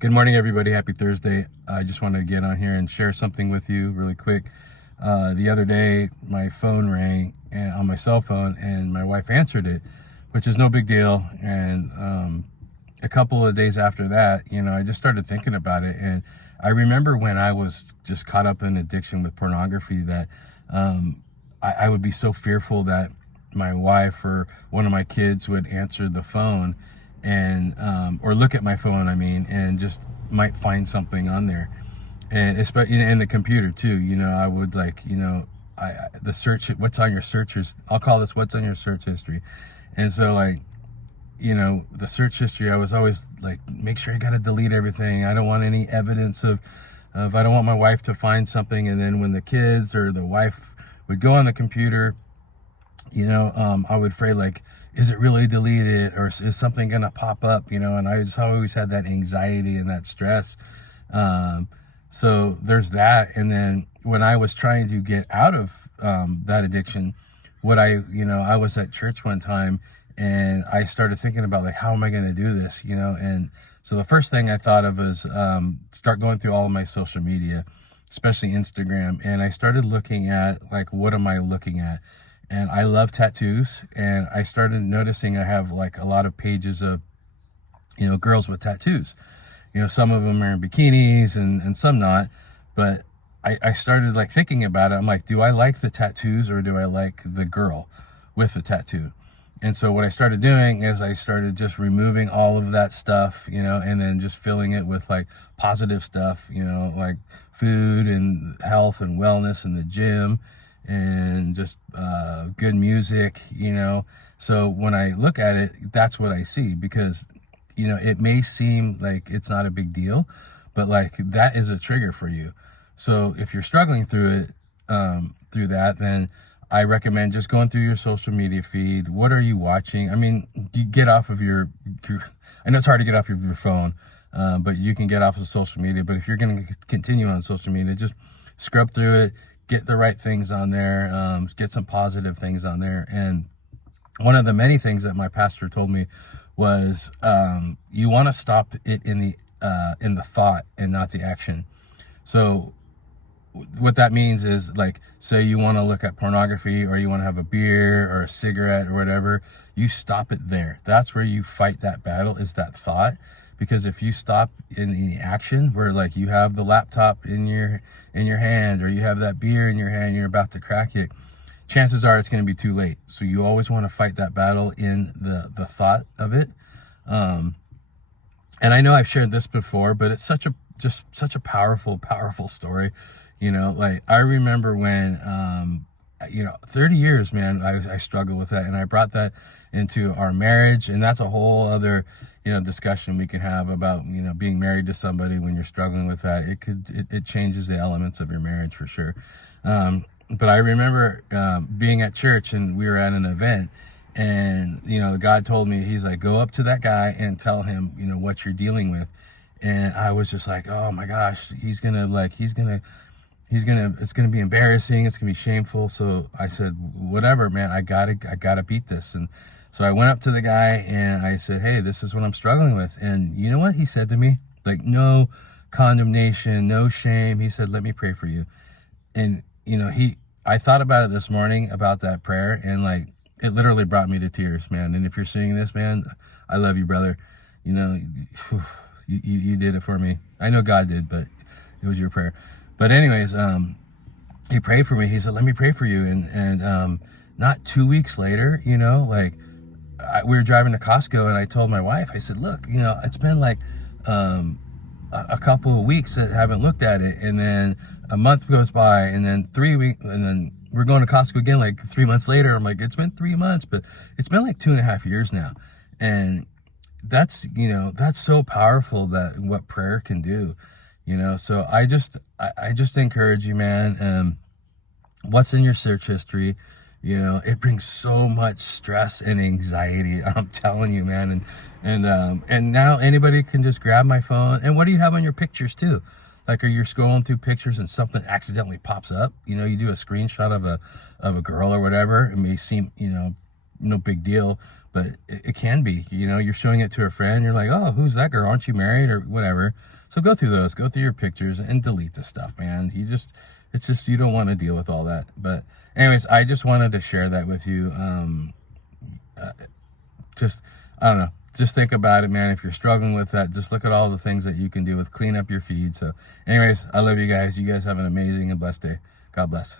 Good morning, everybody. Happy Thursday. I just wanted to get on here and share something with you really quick. The other day, my phone rang on my cell phone, and my wife answered it, which is no big deal. And a couple of days after that, I just started thinking about it. And I remember when I was just caught up in addiction with pornography that I would be so fearful that my wife or one of my kids would answer the phone and or look at my phone, and just might find something on there, and especially in the computer too. I would the search, what's on your searches, I'll call this what's on your search history. And so the search history, I was always like, make sure you got to delete everything. I don't want any evidence of I don't want my wife to find something. And then when the kids or the wife would go on the computer, I would afraid, like, is it really deleted, or is something going to pop up, and I just always had that anxiety and that stress. So there's that. And then when I was trying to get out of that addiction, I was at church one time, and I started thinking about, like, how am I going to do this, and so the first thing I thought of was start going through all of my social media, especially Instagram, and I started looking at, like, what am I looking at? And I love tattoos, and I started noticing I have, like, a lot of pages of, girls with tattoos. Some of them are in bikinis and some not, but I started, like, thinking about it. I'm like, do I like the tattoos, or do I like the girl with the tattoo? And so what I started doing is I started just removing all of that stuff, and then just filling it with, like, positive stuff, like food and health and wellness and the gym, and just good music. So when I look at it, that's what I see, because it may seem like it's not a big deal, but, like, that is a trigger for you. So if you're struggling through it, through that, then I recommend just going through your social media feed. What are you watching? You get off of your I know it's hard to get off of your phone, but you can get off of social media. But if you're going to continue on social media, just scrub through it, get the right things on there, get some positive things on there. And one of the many things that my pastor told me was, you want to stop it in the thought and not the action. So what that means is, like, say you want to look at pornography, or you want to have a beer or a cigarette or whatever, you stop it there. That's where you fight that battle, is that thought. Because if you stop in the action, where, like, you have the laptop in your hand, or you have that beer in your hand, you're about to crack it, chances are it's going to be too late. So you always want to fight that battle in the thought of it. And I know I've shared this before, but it's such a powerful story. Like, I remember when 30 years, man, I struggled with that, and I brought that into our marriage. And that's a whole other discussion we can have about being married to somebody when you're struggling with that. It changes the elements of your marriage for sure. But I remember being at church, and we were at an event, and God told me, he's like, go up to that guy and tell him what you're dealing with. And I was just like, oh my gosh, it's gonna be embarrassing, it's gonna be shameful. So I said, whatever, man, I gotta beat this. And so I went up to the guy, and I said, hey, this is what I'm struggling with. And you know what he said to me? Like, no condemnation, no shame. He said, let me pray for you. And I thought about it this morning, about that prayer, and, like, it literally brought me to tears, man. And if you're seeing this, man, I love you, brother. You did it for me. I know God did, but it was your prayer. But anyways, he prayed for me. He said, let me pray for you. And not 2 weeks later, we were driving to Costco, and I told my wife, I said, look, it's been like a couple of weeks that I haven't looked at it. And then a month goes by, and then 3 weeks, and then we're going to Costco again, like 3 months later. I'm like, it's been 3 months, but it's been like 2.5 years now. And that's so powerful, that what prayer can do, so I just encourage you, man. What's in your search history? It brings so much stress and anxiety. I'm telling you, man. And now anybody can just grab my phone. And what do you have on your pictures too? Like, are you scrolling through pictures and something accidentally pops up? You do a screenshot of a girl or whatever. It may seem, no big deal, but it can be. You know, you're showing it to a friend, you're like, oh, who's that girl? Aren't you married or whatever? So go through those, go through your pictures and delete the stuff, man. It's just, you don't want to deal with all that. But anyways, I just wanted to share that with you. Just, I don't know, just think about it, man. If you're struggling with that, just look at all the things that you can do with clean up your feed. So anyways, I love you guys. You guys have an amazing and blessed day. God bless.